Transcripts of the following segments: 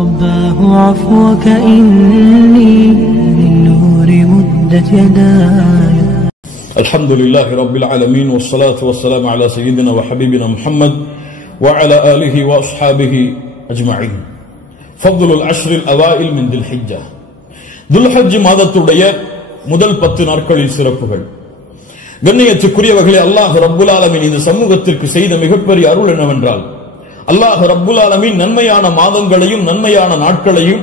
رباه عفوك إني للنور مدت يداي. الحمد لله رب العالمين والصلاة والسلام على سيدنا وحبيبنا محمد وعلى آله وأصحابه أجمعين. فضل العشر الأوائل من ذي الحجة. ذو الحج மாதத்துடைய முதல் 10 நாட்களின் சிறப்புகள். கண்ணியத்துக்குரியவர்களே, அல்லாஹ் ரப்புல் ஆலமீன் இந்த சமூகத்திற்கு செய்த மிகப்பெரிய அருள் என்னவென்றால், அல்லாஹ் ரப்புல் ஆலமீன் நன்மையான மாதங்களையும் நன்மையான நாட்களையும்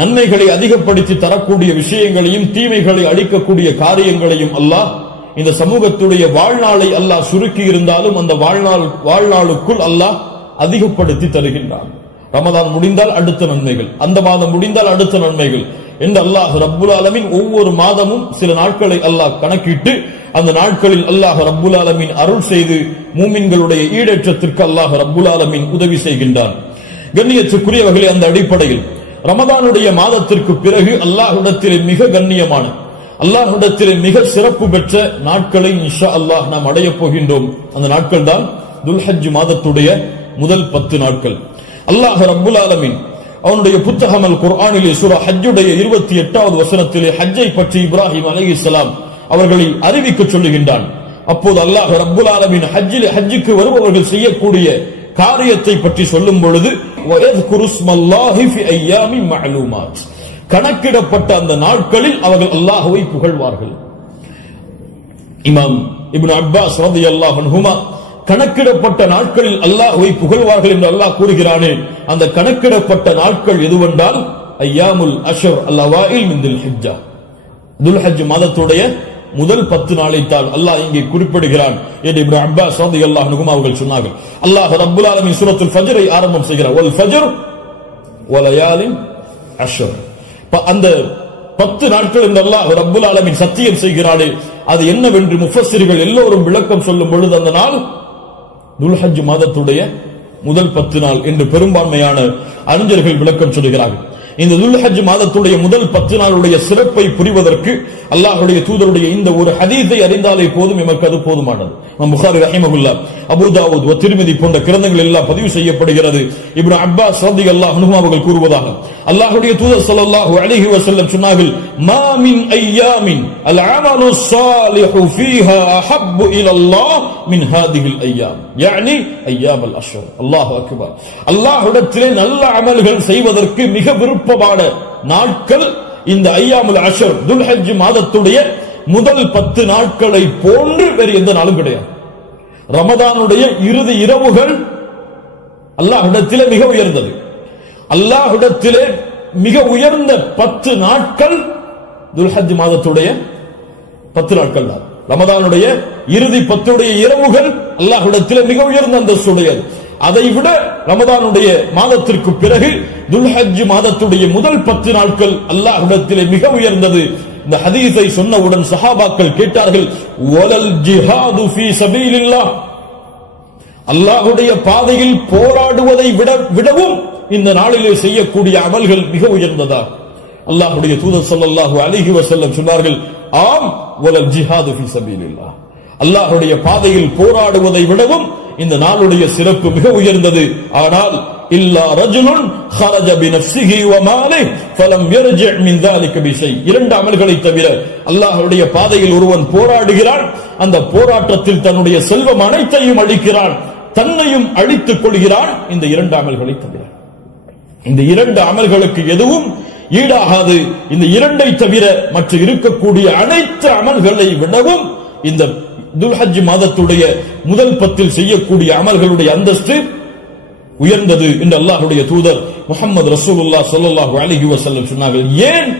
நன்மைகளை அதிகப்படுத்தி தரக்கூடிய விஷயங்களையும் தீமைகளை அழிக்கக்கூடிய காரியங்களையும் அல்லாஹ் இந்த சமூகத்துடைய வாழ்நாளை அல்லாஹ் சுருக்கி இருந்தாலும் அந்த வாழ்நாளுக்குள் அல்லாஹ் அதிகப்படுத்தி தருகின்றான். ரமதான் முடிந்தால் அடுத்த நன்மைகள், அந்த மாதம் முடிந்தால் அடுத்த நன்மைகள் என்று அல்லாஹ் ரப்புல் ஆலமீன் ஒவ்வொரு மாதமும் சில நாட்களை அல்லாஹ் கணக்கிட்டு அந்த நாட்களில் அல்லாஹ் ரப்புல் ஆலமீன் அருள் செய்து மூமின்களுடைய ஈடேற்றத்திற்கு அல்லாஹ் ரப்புல் ஆலமீன் உதவி செய்கின்றான். கண்ணியத்துக்குரியவர்களே, அந்த அடிப்படையில் ரமதானுடைய மாதத்திற்கு பிறகு அல்லாஹ்விடத்திலே மிக கண்ணியமான, அல்லாஹ்விடத்திலே மிக சிறப்பு பெற்ற நாட்களை இன்ஷா அல்லாஹ் நாம் அடையப் போகின்றோம். அந்த நாட்கள் தான் துல்ஹஜ் மாதத்துடைய முதல் 10 நாட்கள். அல்லாஹ் ரப்புல் ஆலமீன் அவனுடைய புத்தகம் அல் குர்ஆனிலே சூரா ஹஜ்ஜுடைய 28வது வசனத்திலே ஹஜ்ஜை பற்றி இப்ராஹிம் அலைஹிஸ்ஸலாம் அவர்களை அறிவிக்க சொல்லுகின்றான். அப்போது அல்லாஹ் ரப்புல் ஆலமீன் ஹஜ்ஜுக்கு வருபவர்கள் செய்யக்கூடிய காரியத்தை பற்றி சொல்லும் பொழுது வயத்குருஸ்மல்லாஹி ஃபி அய்யாமின் மஅலூமாத், கணக்கிடப்பட்ட அந்த நாட்களில் அவர்கள் அல்லாஹ்வை புகழ்வார்கள். இமாம் இப்னு அப்பாஸ் ரலியல்லாஹு அன்ஹுமா கணக்கிடப்பட்ட நாட்களில் அல்லாஹ்வை புகழ்வார்கள் என்று அல்லாஹ் கூறுகிறானே, அந்த கணக்கிடப்பட்ட நாட்கள் எதுவென்றால் அய்யாமுல் அஷ்ர் அல் அவாயில் மின் துல் ஹிஜ்ஜா, துல்ஹஜ் மாதத்துடைய முதல் 10 நாளைத்தான் அல்லாஹ் இங்கே குறிப்பிடுகிறான் என்று இப்னு அப்பாஸ் ரலியல்லாஹு அன்ஹுமா அவர்கள் சொன்னார்கள். அல்லாஹ் ரப்புல் ஆலமீன் சூரத்துல் ஃபஜ்ரை ஆரம்பம் செய்கிறார், வல் ஃபஜ்ர் வலயாலின் அஷ்ர். அந்த 10 நாட்கள் என்று அல்லாஹ் ரப்புல் ஆலமீன் சத்தியம் செய்கிறானே, அது என்னவென்று முஃபஸ்ஸிர்கள் எல்லோரும் விளக்கம் சொல்லும் பொழுது அந்த நாள் துல்ஹஜ் மாதத்துடைய முதல் 10 நாள் என்று பெரும்பான்மையான அறிஞர்கள் விளக்கம் சொல்கிறார்கள். இந்த துல்ஹஜ் மாதத்துடைய முதல் 10 நாளுடைய சிறப்பை புரிவதற்கு அல்லாஹ்வுடைய தூதருடைய இந்த ஒரு ஹதீஸை அறிந்தாலே போதும், எமக்கு அது போதுமானது. இமாம் புகாரி ரஹிமஹுல்லாஹ், அபூ தாவூத், திர்மிதி போன்ற கிரந்தங்கள் எல்லாம் பதிவு செய்யப்படுகிறது. இப்னு அப்பாஸ் ரலியல்லாஹு அன்ஹு அவர்கள் கூறுவதாக, அல்லாஹ்வுடைய தூதர் ஸல்லல்லாஹு அலைஹி வஸல்லம் சொன்னார்கள், மா மின் அய்யாமின் அல் அமலு ஸாலிஹு ஃபீஹா அஹப்பு இலல்லாஹ் மின் ஹாதிஹில் அய்யாம், யானி அய்யாம் அல் அஷ்ர். அல்லாஹு அக்பர். அல்லாஹ்விடத்திலே நல்ல அமல்கள் செய்வதற்கு மிக விருப்பமான நாட்கள் இந்த அய்யாமுல் அஷ்ர், துல்ஹஜ் மாதத்துடைய முதல் 10 நாட்களை போன்று வேறு எந்த நாளும் கிடையாது. ரமதானுடைய இறுதி இரவுகள் அல்லாஹ்விடத்திலே மிக உயர்ந்தது. அல்லாஹ்விடத்திலே மிக உயர்ந்த 10 நாட்கள் துல்ஹஜ் மாதத்துடைய 10 நாட்கள் தான். ரமதானுடைய இறுதி 10 இரவுகள் அல்லாஹ்விடத்திலே மிக உயர்ந்த அந்தஸ்துடையது. அதை விட ரமதானுடைய மாதத்திற்கு பிறகு துல்ஹஜ் மாதத்துடைய முதல் 10 நாட்கள் அல்லாஹ்விடத்திலே மிக உயர்ந்தது. இந்த ஹதீஸை சொன்னவுடன் சஹாபாக்கள் கேட்டார்கள், வலல் ஜிஹாது ஃபீ சபீலில்லாஹ், அல்லாஹ்வுடைய பாதையில் போராடுவதை விடவும் இந்த நாளிலே செய்யக்கூடிய அமல்கள் மிக உயர்ந்ததா? அல்லாஹ்வுடைய தூதர் ஸல்லல்லாஹு அலைஹி வஸல்லம் சொன்னார்கள், ஆம், வலல் ஜிஹாது ஃபீ சபீலில்லாஹ், அல்லாஹ்வுடைய பாதையில் போராடுவதை விடவும் இந்த நாளுடைய சிறப்பு மிக உயர்ந்தது. ஆனால் இல்லா ரஜுலுன் خرج بنفسه وماله فلم يرجع من ذلك بشيء, 2 அமல்களை தவிர அல்லாஹ்வுடைய பாதையில் ஒருவன் போராடுகிறான், அந்த போராட்டத்தில் தன்னுடைய செல்வம் அனைத்தையும் அழிக்கிறான், தன்னையும் அழித்துக் கொள்கிறான், இந்த 2 அமல்களை தவிர. இந்த 2 அமல்களுக்கு எதுவும் ஈடாகாது. இந்த 2ஐ தவிர மற்ற இருக்கக்கூடிய அனைத்து அமல்களை விடவும் இந்த துல்ஹஜ் மாதத்துடைய முதல் 10 செய்யக்கூடிய அமல்களுடைய அந்தஸ்து உயர்ந்தது என்று அல்லாஹ்வுடைய தூதர் முஹம்மது ரசூலுல்லாஹ் ஸல்லல்லாஹு அலைஹி வஸல்லம் சொன்னார்கள். ஏன்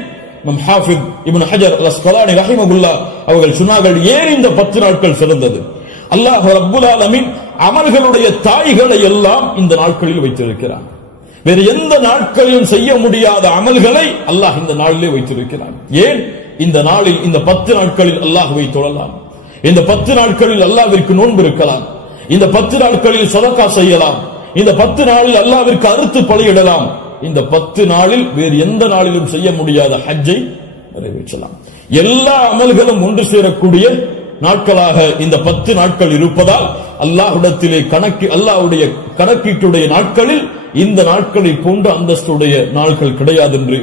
இமாம் ஹாஃபிஸ் இப்னு ஹஜர் அல் அஸ்கலானி ரஹிமஹுல்லாஹ் அவர்கள் சொன்னார்கள், ஏன் இந்த 10 நாட்கள் சிறந்தது? அல்லாஹ் ரப்புல் ஆலமீன் அமல்களுடைய தாய்களை எல்லாம் இந்த நாட்களில் வைத்திருக்கிறான். வேறு எந்த நாட்களிலும் செய்ய முடியாத அமல்களை அல்லாஹ் இந்த நாளிலே வைத்திருக்கிறான். ஏன்? இந்த நாளில், இந்த 10 நாட்களில் அல்லாஹ்வை தொழலாம், இந்த 10 நாட்களில் அல்லாஹ்விற்கு நோன்பு இருக்கலாம், இந்த 10 நாட்களில் சதகா செய்யலாம், இந்த 10 நாளில் அல்லாஹ்விற்கு அறுத்து பலியிடலாம், இந்த 10 நாளில் வேறு எந்த நாளிலும் செய்ய முடியாத ஹஜ்ஜை நிறைவேற்றலாம். எல்லா அமல்களும் ஒன்று சேரக்கூடிய நாட்களாக இந்த 10 நாட்கள் இருப்பதால் அல்லாஹ்விடத்திலே அல்லாஹ்வுடைய கணக்கீட்டுடைய நாட்களில் இந்த நாட்களை போன்ற அந்தஸ்துடைய நாட்கள் கிடையாது என்று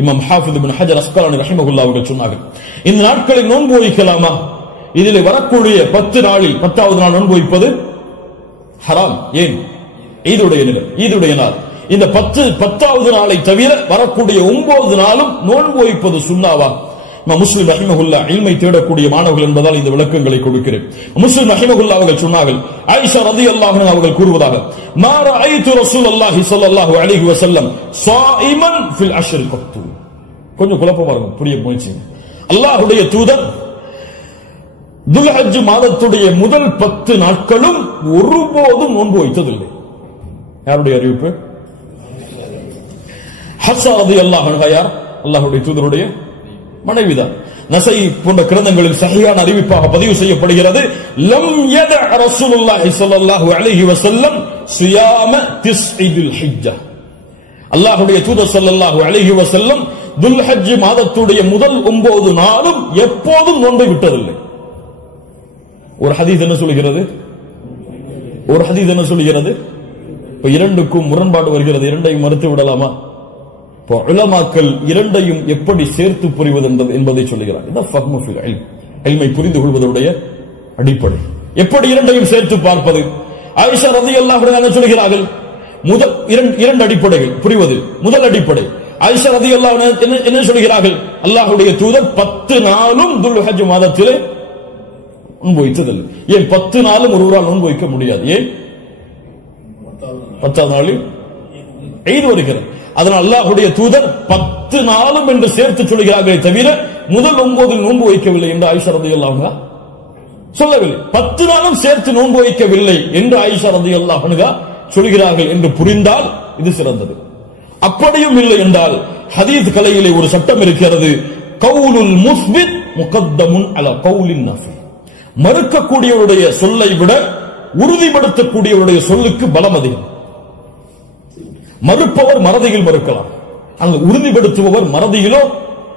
இமாம் ஹாஃபிஸ் இப்னு ஹஜர் அஸ்கலானி ரஹிமஹுல்லாஹ் அவர்கள் சொன்னார்கள். இந்த நாட்களை நோன்பு வைக்கலாமா? இதில் வரக்கூடிய 10 நாளில் 10வது நாள் நோன்பு வைப்பது ஹராம். ஏன்? ஈதுடைய நாள். இந்த 10வது நாளை தவிர வரக்கூடிய 9 நாளும் நோன்பு வைப்பது சுன்னாவா? முஸ்லிம் ரஹிமஹுல்லாஹ் இல்மை தேடக்கூடிய மாணவர்கள் என்பதால் இந்த விளக்கங்களை கொடுக்கிறேன். முஸ்லிம் ரஹிமஹுல்லாஹ் அவர்கள் சொன்னார்கள், ஆயிஷா ரலியல்லாஹு அன்ஹா அவர்கள் கூறுவதாக, மா ரஅய்து ரசூலுல்லாஹி ஸல்லல்லாஹு அலைஹி வஸல்லம் ஸாயிமன் ஃபில் அஷ்ர் கத்து. கொஞ்சம் குழப்பமா இருக்கும், புரிய முயற்சி. அல்லாஹ்வுடைய தூதர் துல்ஹஜ் மாதத்துடைய முதல் 10 நாட்களும் ஒருபோதும் நோன்பு வைத்ததில்லை. யாருடைய அறிவிப்பு? ஹஃப்ஸா ரலியல்லாஹு அன்ஹா யார்? அல்லாஹ்வுடைய தூதருடைய மனைவிதான். நஸை போன்ற கிரந்தங்களில் சஹீஹான அறிவிப்பாக பதிவு செய்யப்படுகிறது, லம் யத ரசூலுல்லாஹி ஸல்லல்லாஹு அலைஹி வஸல்லம் ஸியாம திஸ்இல் ஹிஜ்ஜா. அல்லாஹ்வுடைய தூதர் ஸல்லல்லாஹு அலைஹி வஸல்லம் துல்ஹஜ் மாதத்துடைய முதல் 9 நாளும் எப்போதும் நோன்பை விட்டதில்லை. ஒரு ஹதீஸ் என்ன சொல்கிறது? இப்ப இரண்டுக்கும் முரண்பாடு வருகிறது. இரண்டையும் மறுத்து விடலாமா? இப்போ உலமாக்கள் இரண்டையும் எப்படி சேர்த்து புரிவது என்பதை சொல்லுகிறார். இதான் ஃபஹ்மு ஃபில் இல்ம், இல்மை புரிந்து கொள்வதுடைய அடிப்படை. எப்படி இரண்டையும் சேர்த்து பார்ப்பது? ஆயிஷா ரலியல்லாஹு அன்ஹா சொல்கிறார்கள், முதல் இரண்டு அடிப்படைகள் புரிவது. முதல் அடிப்படை, ஆயிஷா ரலியல்லாஹு அன்ஹா என்ன சொல்கிறார்கள்? அல்லாஹ்வுடைய தூதர் 10 நாளும் துல்ஹஜ் மாதத்திலே நோன்பு வைத்ததில்லை. ஏன் 10 நாளும் ஒருவரால் நோன்பு வைக்க முடியாது? ஏன்? 10வது நாளில் ஈத் வருகிறது. அதனால் அல்லாஹ்வுடைய தூதர் 10 நாளும் என்று சேர்த்து சொல்கிறார்களே தவிர முதல் 9 நோன்பு வைக்கவில்லை என்று ஆயிஷா ரலியல்லாஹு அன்ஹா சொல்லவில்லை. 10 நாளும் சேர்த்து நோன்பு வைக்கவில்லை என்று ஆயிஷா ரலியல்லாஹு அன்ஹா சொல்கிறார்கள் என்று புரிந்தால் இது சிறந்தது. அப்படியும் இல்லை என்றால் ஹதீஸ் கலையிலே ஒரு சட்டம் இருக்கிறது, கவுலுல் முஸ்பித் முகத்தமுன் அலா கவுலின் நஃபி. மறுக்கக்கூடியவருடைய சொல்லை விட உறுதிப்படுத்தக்கூடியவருடைய சொல்லுக்கு பலம் அதிகம். மறுப்பவர் மறதியில் மறுக்கலாம், அங்கு உறுதிப்படுத்துபவர் மறதியிலோ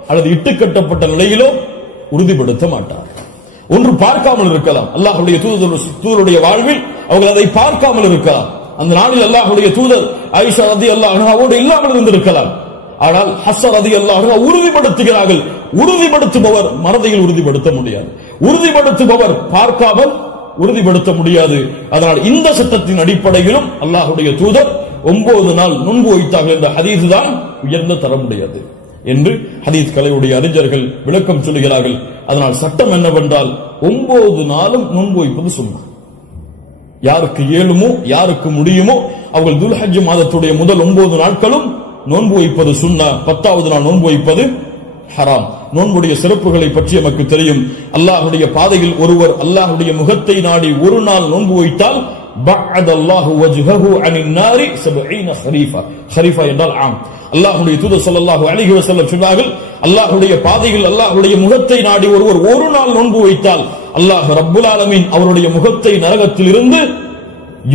அல்லது இட்டுக்கட்டப்பட்ட நிலையிலோ உறுதிப்படுத்த மாட்டார். ஒன்று பார்க்காமல் இருக்கலாம், அல்லாஹ்வுடைய தூதருடைய வாழ்வில் அவர்கள் அதை பார்க்காமல் இருக்கலாம். அந்த நாளில் அல்லாஹ்வுடைய தூதர் ஆயிஷா ரலியல்லாஹு அன்ஹாவோடு இல்லாமல் இருந்திருக்கலாம். ஆனால் ஹஃப்ஸா ரலியல்லாஹு அன்ஹா உறுதிப்படுத்துகிறார்கள். உறுதிப்படுத்துபவர் மறதியில் உறுதிப்படுத்த முடியாது, உறுதிப்படுத்துபவர் பார்க்காமல் உறுதிப்படுத்த முடியாது. அதனால் இந்த சட்டத்தின் அடிப்படையிலும் அல்லாஹ்வுடைய தூதர் 9 நாள் நோன்பு வைத்தார்கள் என்ற ஹதீஸ் தான் உயர்ந்த தரமுடையது என்று ஹதீஸ் கலையுடைய அறிஞர்கள் விளக்கம் சொல்கிறார்கள். அதனால் சட்டம் என்னவென்றால் 9 நாளும் நோன்பு வைப்பது சுன்னா. யாருக்கு இயலுமோ யாருக்கு முடியுமோ அவர்கள் துல்ஹஜ் மாதத்துடைய முதல் 9 நாட்களும் நோன்பு வைப்பது சுன்னா. 10வது நாள் நோன்பு வைப்பது ஹராம். நோன்புடைய சிறப்புகளை பற்றி நமக்கு தெரியும். அல்லாஹ்வுடைய பாதையில் ஒருவர் அல்லாஹ்வுடைய முகத்தை நாடி ஒரு நாள் நோன்பு வைத்தால் பஅதல்லாஹு வஜ்ஹஹு அனின் நாரி 70 ஹரீஃபா. ஹரீஃபா என்றால் ஆம். அல்லாஹ்வுடைய தூதர் ஸல்லல்லாஹு அலைஹி வஸல்லம் சொன்னார்கள், அல்லாஹ்வுடைய பாதையில் அல்லாஹ்வுடைய முகத்தை நாடி ஒருவர் ஒரு நாள் நோன்பு வைத்தால் அல்லாஹ் ரப்புல் ஆலமீன் அவருடைய முகத்தை நரகத்தில் இருந்து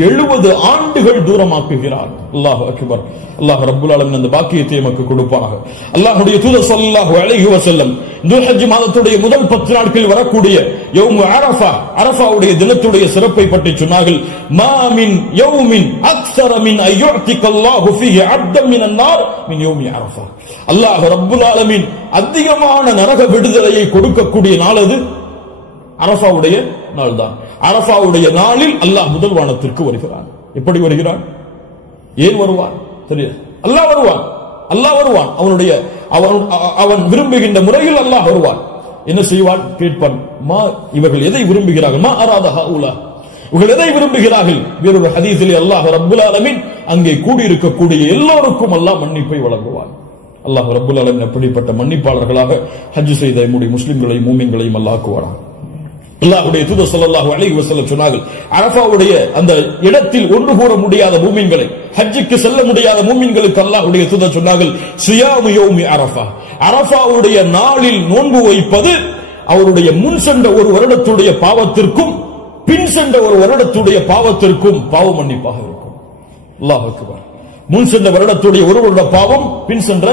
70 ஆண்டுகள் தூரமாக்குகிறார். அல்லாஹு அக்பர். அல்லாஹ் ரப்புல் ஆலமீன் அந்த பாக்கியத்தை நமக்கு கொடுப்பானாக. அல்லாஹ்வுடைய தூதர் ஸல்லல்லாஹு அலைஹி வஸல்லம் துல்ஹஜ் மாதத்துடைய முதல் 10 நாட்களில் வரக்கூடிய யௌமு அரஃபா, அரஃபாவுடைய தினத்துடைய சிறப்பை பற்றி சொன்னார்கள். மா மின் யௌமின் அக்ஸர மின் அய்யுஅதிகல்லாஹு ஃபீஹி அப்தன் மினன் நார் மின் யௌமி அரஃபா. அல்லாஹ் ரப்புல் ஆலமீன் அதிகமான நரக விடுதலையை கொடுக்கக்கூடிய நாள் அது அரஃபாவுடைய நாள் தான். அரஃபாவுடைய நாளில் அல்லாஹ் முதல் வானத்திற்கு வருகிறான். எப்படி வருகிறான்? ஏன் வருவான் தெரியாது. அல்லாஹ் வருவான், அல்லாஹ் வருவான். அவன் விரும்புகின்ற முறையில் அல்லாஹ் வருவான். என்ன செய்வான்? கேட்பான், மா இவர்கள் எதை விரும்புகிறார்கள்? மா அராத ஹவுலா, இவர்கள் எதை விரும்புகிறார்கள்? வேறொரு ஹதீஸிலே அல்லாஹ் ரப்புல் ஆலமீன் அங்கே கூடியிருக்கக்கூடிய எல்லோருக்கும் அல்லாஹ் மன்னிப்பை வழங்குவான். அல்லாஹ் ரப்புல் ஆலமீன் அப்படிப்பட்ட மன்னிப்பாளர்களாக ஹஜ் செய்த நம்முடைய முஸ்லிம்களையும் மூமின்களையும் அல்லாஹ் ஆக்குவானாக. அல்லாஹ்வுடைய தூதர் ஸல்லல்லாஹு அலைஹி வஸல்லம் சொன்னார்கள், அரஃபாவுடைய அந்த இடத்தில் ஒன்று கூற முடியாத மூமின்களை, ஹஜ்ஜுக்கு செல்ல முடியாத மூமின்களுக்கு அல்லாஹ்வுடைய தூதர் சொன்னார்கள், சியாமு யௌமி அரஃபா, அரஃபாவுடைய நாளில் நோன்பு வைப்பது அவருடைய முன் சென்ற ஒரு வருடத்துடைய பாவத்திற்கும் பின் சென்ற ஒரு வருடத்துடைய பாவத்திற்கும் பாவ மன்னிப்பாக இருக்கும். அல்லாஹ் அக்பர். முன் சென்ற வருடத்துடைய ஒரு வருட பாவம் பின் சென்ற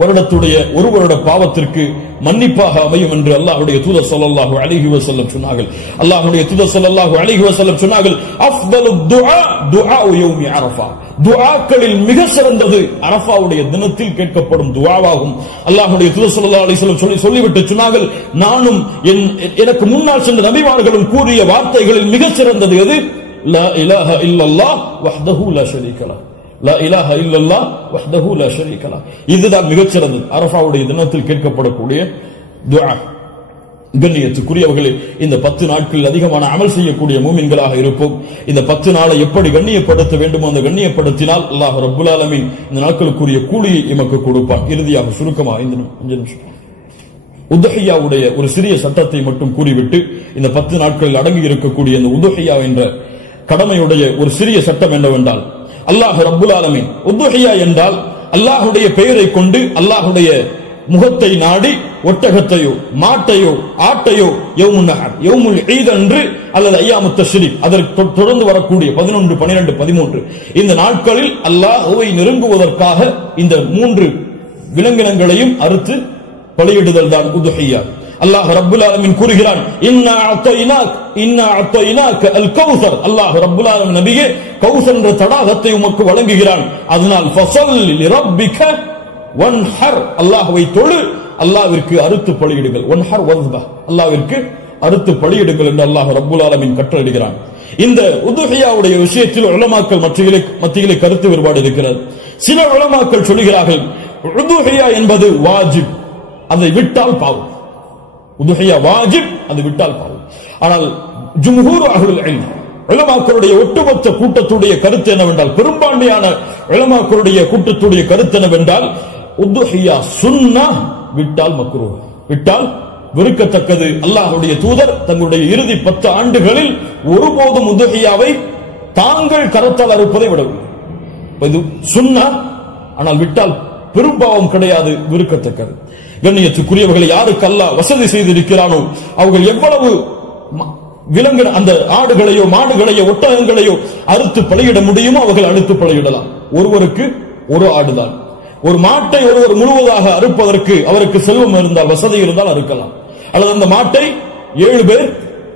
வருடத்துடைய ஒரு வருட பாவத்திற்கு மன்னிப்பாக அமையும் என்று அல்லாஹ்வுடைய தூதர் ஸல்லல்லாஹு அலைஹி வஸல்லம் சொன்னார்கள். அல்லாஹ்வுடைய தூதர் ஸல்லல்லாஹு அலைஹி வஸல்லம் சொன்னார்கள், அஃதலு துஆ துஆஉ யௌமி அரஃபா, துஆக்களில் மிக சிறந்தது அரஃபாவுடைய தினத்தில் கேட்கப்படும் துஆவாகும். அல்லாஹ்வுடைய தூதர் ஸல்லல்லாஹு அலைஹி வஸல்லம் சொல்லிவிட்டு சொன்னார்கள், நானும் எனக்கு முன்னால் சென்ற நபிமார்களும் கூறிய வார்த்தைகளில் மிக சிறந்தது எது? லா இலாஹ இல்லல்லாஹ் வஹ்தஹு லா ஷரீக லஹ். லா இலாஹ இல்லல்லாஹ் வஹ்தஹு லா ஷரீக லஹ். இதுதான் மிகச் சிறந்தது அரஃபாவுடைய தினத்தில் கேட்கப்படக்கூடிய துஆ. கண்ணியத்துக்குரியவர்களே, இந்த 10 நாட்களில் அதிகமான அமல் செய்யக்கூடிய மூமின்களாக இருப்போம். இந்த 10 நாளை எப்படி கண்ணியப்படுத்த வேண்டுமோ அந்த கண்ணியப்படுத்தினால் அல்லாஹ் ரப்புல் ஆலமீன் இந்த நாட்களுக்குரிய கூலியை எமக்கு கொடுப்பான். இறுதியாக சுருக்கமாக 5 நிமிஷம் உதுஹியாவுடைய ஒரு சிறிய சட்டத்தை மட்டும் கூறிவிட்டு இந்த 10 நாட்களில் அடங்கி இருக்கக்கூடிய இந்த உதுஹியா என்ற கடமையுடைய ஒரு சிறிய சட்டம் என்னவென்றால், அல்லாஹ் ரப்புல் ஆலமீன் உதுஹியா என்றால் அல்லாஹ்வுடைய பெயரை கொண்டு அல்லாஹ்வுடைய முகத்தை நாடி ஒட்டகத்தையோ மாட்டையோ ஆட்டையோ யௌமுன் நஹர் யௌமுல் ஈத் அன்று அல்லது அய்யாமுத் தஷ்ரீக் அதற்கு தொடர்ந்து வரக்கூடிய 11, 12, 13 இந்த நாட்களில் அல்லாஹ்வை நெருங்குவதற்காக இந்த 3 விலங்கினங்களையும் அறுத்து பலியிடுதல் தான் உதுஹியா. அல்லாஹ் ரப்புல் ஆலமீன் கூறுகிறான், இன்னா அத்தைனாக அல் கௌசர். அல்லாஹ் ரப்புல் ஆலமீன் நபியே கௌசர் என்ற தடாகத்தை உமக்கு வழங்குகிறான். அதனால் ஃபஸல்லி லிரப்பிக வன்ஹர், அல்லாஹ்வை தொழு, அல்லாஹ்விற்கு அறுத்து பலியிடுங்கள். வன்ஹர் வஸ்பா, அல்லாஹ்விற்கு அறுத்து பலியிடுங்கள் என்று அல்லாஹ் ரப்புல் ஆலமீன் கட்டளையிடுகிறான். இந்த உதுஹியாவுடைய விஷயத்தில் உலமாக்கள் மத்தியிலே கருத்து வேறுபாடு இருக்கிறது. சில உலமாக்கள் சொல்கிறார்கள் உதுஹியா என்பது வாஜிப், அதை விட்டால் பாவம். உதுஹியா வாஜிப், அது விட்டால் பாவம். ஆனால் ஜும்ஹூர் அஹ்லுல் இல்ம் உலமாக்களுடைய ஒட்டுமொத்த கூட்டத்துடைய கருத்து என்னவென்றால், பெரும்பான்மையான உலமாக்களுடைய கூட்டத்துடைய கருத்து என்னவென்றால், உதுஹியா சுன்னah, விட்டால் மக்ரூஹ், விட்டால் வெறுக்கத்தக்கது. அல்லாஹ்வுடைய தூதர் தங்களுடைய இறுதி 10 ஆண்டுகளில் ஒருபோதும் உதுஹியாவை தாங்கள் கரத்தால் அறுப்பதை விடவில்லை. இது சுன்னah, ஆனால் விட்டால் பெரும்பாவம் கிடையாது, வெறுக்கத்தக்கது. கண்ணியத்துக்குரியவர்களை யாருக்கு அல்லாஹ் வசதி செய்திருக்கிறானோ அவர்கள் எவ்வளவு விலங்கு அந்த ஆடுகளையோ மாடுகளையோ ஒட்டகங்களையோ அறுத்து பலியிட முடியுமோ அவர்கள் அறுத்து பலியிடலாம். ஒருவருக்கு ஒரு ஆடுதான். ஒரு மாட்டை ஒருவர் முழுவதாக அறுப்பதற்கு அவருக்கு செல்வம் இருந்தால், வசதி இருந்தால் அறுக்கலாம். அல்லது அந்த மாட்டை 7 பேர்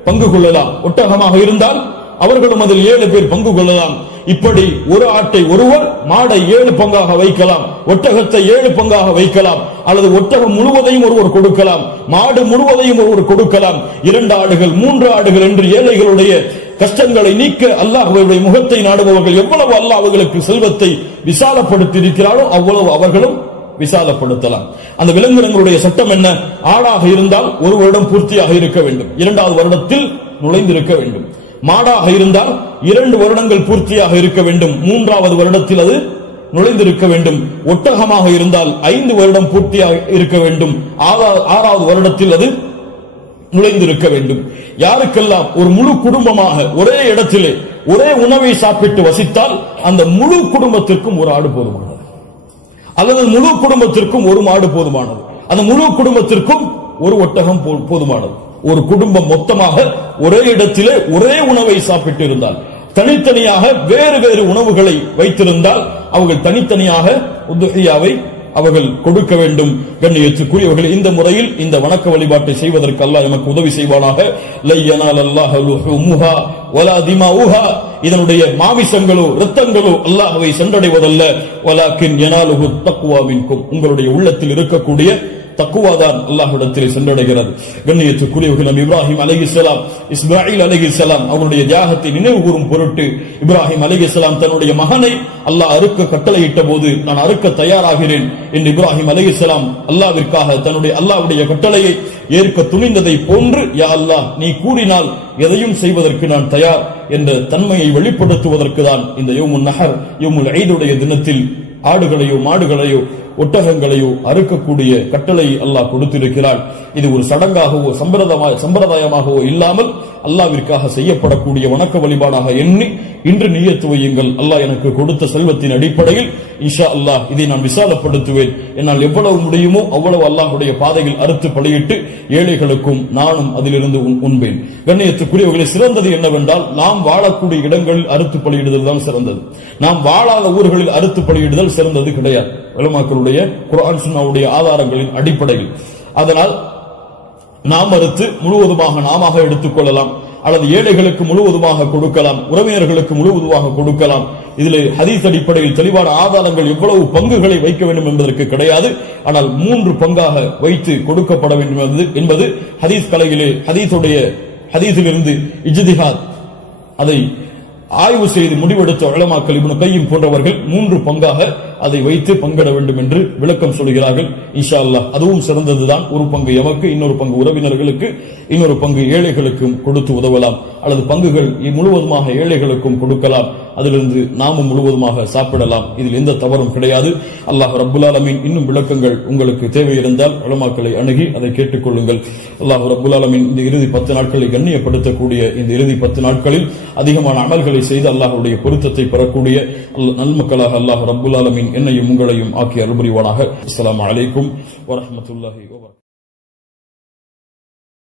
பங்கு கொள்ளலாம். ஒட்டகமாக இருந்தால் அவர்களும் அதில் 7 பேர் பங்கு கொள்ளலாம். இப்படி ஒரு ஆட்டை ஒருவர், மாடை 7 பங்காக வைக்கலாம், ஒட்டகத்தை 7 பங்காக வைக்கலாம். அல்லது ஒட்டகம் முழுவதையும் ஒருவர் கொடுக்கலாம், மாடு முழுவதையும் ஒருவர் கொடுக்கலாம். 2 ஆடுகள் 3 ஆடுகள் என்று ஏழைகளுடைய கஷ்டங்களை நீக்க அல்லாஹ்வுடைய முகத்தை நாடுபவர்கள் எவ்வளவு அல்லாஹ் அவர்களுக்கு செல்வத்தை விசாலப்படுத்தி இருக்கிறாரோ அவ்வளவு அவர்களும் விசாலப்படுத்தலாம். அந்த விலங்கினங்களுடைய சட்டம் என்ன? ஆடாக இருந்தால் 1 வருடம் பூர்த்தியாக இருக்க வேண்டும், 2வது வருடத்தில் நுழைந்திருக்க வேண்டும். மாடாக இருந்தால் 2 வருடங்கள் பூர்த்தியாக இருக்க வேண்டும், 3வது வருடத்தில் அது நுழைந்திருக்க வேண்டும். ஒட்டகமாக இருந்தால் 5 வருடம் பூர்த்தியாக இருக்க வேண்டும், 6வது வருடத்தில் அது நுழைந்திருக்க வேண்டும். யாருக்கெல்லாம் ஒரு முழு குடும்பமாக ஒரே இடத்திலே ஒரே உணவை சாப்பிட்டு வசித்தால் அந்த முழு குடும்பத்திற்கும் ஒரு ஆடு போதுமானது, அல்லது முழு குடும்பத்திற்கும் ஒரு மாடு போதுமானது, அந்த முழு குடும்பத்திற்கும் ஒரு ஒட்டகம் போதுமானது. ஒரு குடும்பம் மொத்தமாக ஒரே இடத்திலே ஒரே உணவை சாப்பிட்டு இருந்தால், தனித்தனியாக வேறு வேறு உணவுகளை வைத்திருந்தால் அவர்கள் தனித்தனியாக உதுஹியாவை அவர்கள் கொடுக்க வேண்டும். கண்ணியத்துக்குரியவர்கள், இந்த முறையில் இந்த வணக்க வழிபாட்டை செய்வதற்கு அல்லாஹ் நமக்கு உதவி செய்வானாக. லை யனாலல்லாஹு லுஹுமுஹா வலா திமாஉஹா, இதனுடைய மாமிசங்களோ இரத்தங்களோ அல்லாஹ்வை சென்றடைவதல்ல. வலாக்கின் யனாலுஹு தக்வா மின்கும், உங்களுடைய உள்ளத்தில் இருக்கக்கூடிய தக்குவாதான் அல்லாஹ்விடத்தில் சென்றடைகிறது. கண்ணியத்துக்குரியவர்கள், நபி இப்ராஹிம் அலைஹிஸ்ஸலாம் இஸ்மாயில் அலைஹிஸ்ஸலாம் அவருடைய தியாகத்தை நினைவு கூறும் பொருட்டு இப்ராஹிம் அலைஹிஸ்ஸலாம் தன்னுடைய மகனை அல்லாஹ் அறுக்க கட்டளையிட்ட போது நான் அறுக்க தயாராகிறேன் என்று இப்ராஹிம் அலைஹிஸ்ஸலாம் அல்லாஹ்விற்காக தன்னுடைய அல்லாஹ்வுடைய கட்டளையை ஏற்க துணிந்ததை போன்று, யா அல்லாஹ் நீ கூறினால் எதையும் செய்வதற்கு நான் தயார் என்ற தன்மையை வெளிப்படுத்துவதற்கு தான் இந்த யௌமுன் நஹர் யௌமுல் ஈதுடைய தினத்தில் ஆடுகளையோ மாடுகளையோ ஒட்டகங்களையோ அறுக்கக்கூடிய கட்டளை அல்லாஹ் கொடுத்திருக்கிறார். இது ஒரு சடங்காகவோ சம்பிரதாயமாகவோ இல்லாமல் அல்லாஹ்விற்காக செய்யப்படக்கூடிய வணக்க வழிபாடாக எண்ணி இன்று நியத்து வையுங்கள். அல்லாஹ் எனக்கு கொடுத்த செல்வத்தின் அடிப்படையில் இன்ஷா அல்லாஹ் இதை நான் விசாலப்படுத்துவேன். என்னால் எவ்வளவு முடியுமோ அவ்வளவு அல்லாஹ்வுடைய பாதையில் அறுத்து பலியிட்டு ஏழைகளுக்கும் நானும் அதிலிருந்து உண்பேன். கண்ணியத்துக்குரியவர்களை, சிறந்தது என்னவென்றால் நாம் வாழக்கூடிய இடங்களில் அறுத்து பலியிடுதல் தான் சிறந்தது. நாம் வாழாத ஊர்களில் அறுத்து பலியிடுதல் சிறந்தது கிடையாது, உலமாக்களுடைய குர்ஆன் சுன்னாவுடைய ஆதாரங்களின் அடிப்படையில். அதனால் நாம் அறுத்து முழுவதுமாக நாம எடுத்துக் கொள்ளலாம். அல்லது ஏழைகளுக்கு முழுவதுமாக கொடுக்கலாம், உறவினர்களுக்கு முழுவதுமாக கொடுக்கலாம். இதில் ஹதீஸ் அடிப்படையில் தெளிவான ஆதாரங்கள் எவ்வளவு பங்குகளை வைக்க வேண்டும் என்பதற்கு கிடையாது. ஆனால் 3 பங்காக வைத்து கொடுக்கப்பட வேண்டும் என்பது ஹதீஸ் கலையிலே ஹதீஸிலிருந்து இஜ்திஹாத் அதை ஆய்வு செய்து முடிவெடுத்த உலமாக்கள் இப்னு கையிம் போன்றவர்கள் 3 பங்காக அதை வைத்து பங்கிட வேண்டும் என்று விளக்கம் சொல்கிறார்கள். இன்ஷா அல்லாஹ் அதுவும் சிறந்ததுதான். ஒரு பங்கு எமக்கு, இன்னொரு பங்கு உறவினர்களுக்கு, இன்னொரு பங்கு ஏழைகளுக்கும் கொடுத்து உதவலாம். அல்லது பங்குகள் முழுவதுமாக ஏழைகளுக்கும் கொடுக்கலாம், அதிலிருந்து நாமும் முழுவதுமாக சாப்பிடலாம். இதில் எந்த தவறும் கிடையாது. அல்லாஹ் ரப்புல் ஆலமீன் இன்னும் விளக்கங்கள் உங்களுக்கு தேவை இருந்தால் உலமாக்களை அணுகி அதை கேட்டுக்கொள்ளுங்கள். அல்லாஹ் ரப்புல் ஆலமீன் இந்த இறுதி 10 நாட்களை கண்ணியப்படுத்தக்கூடிய இந்த இறுதி 10 நாட்களில் அதிகமான அமல்களை செய்து அல்லாஹ்வுடைய பொருத்தத்தை பெறக்கூடிய நல்மக்களாக அல்லாஹ் ரப்புல் ஆலமீன் என்னையும் உங்களையும் ஆக்கி அருள் புரிவானாக. அஸ்ஸலாமு அலைக்கும் வரஹ்மத்துல்லாஹி வபரகாத்துஹு.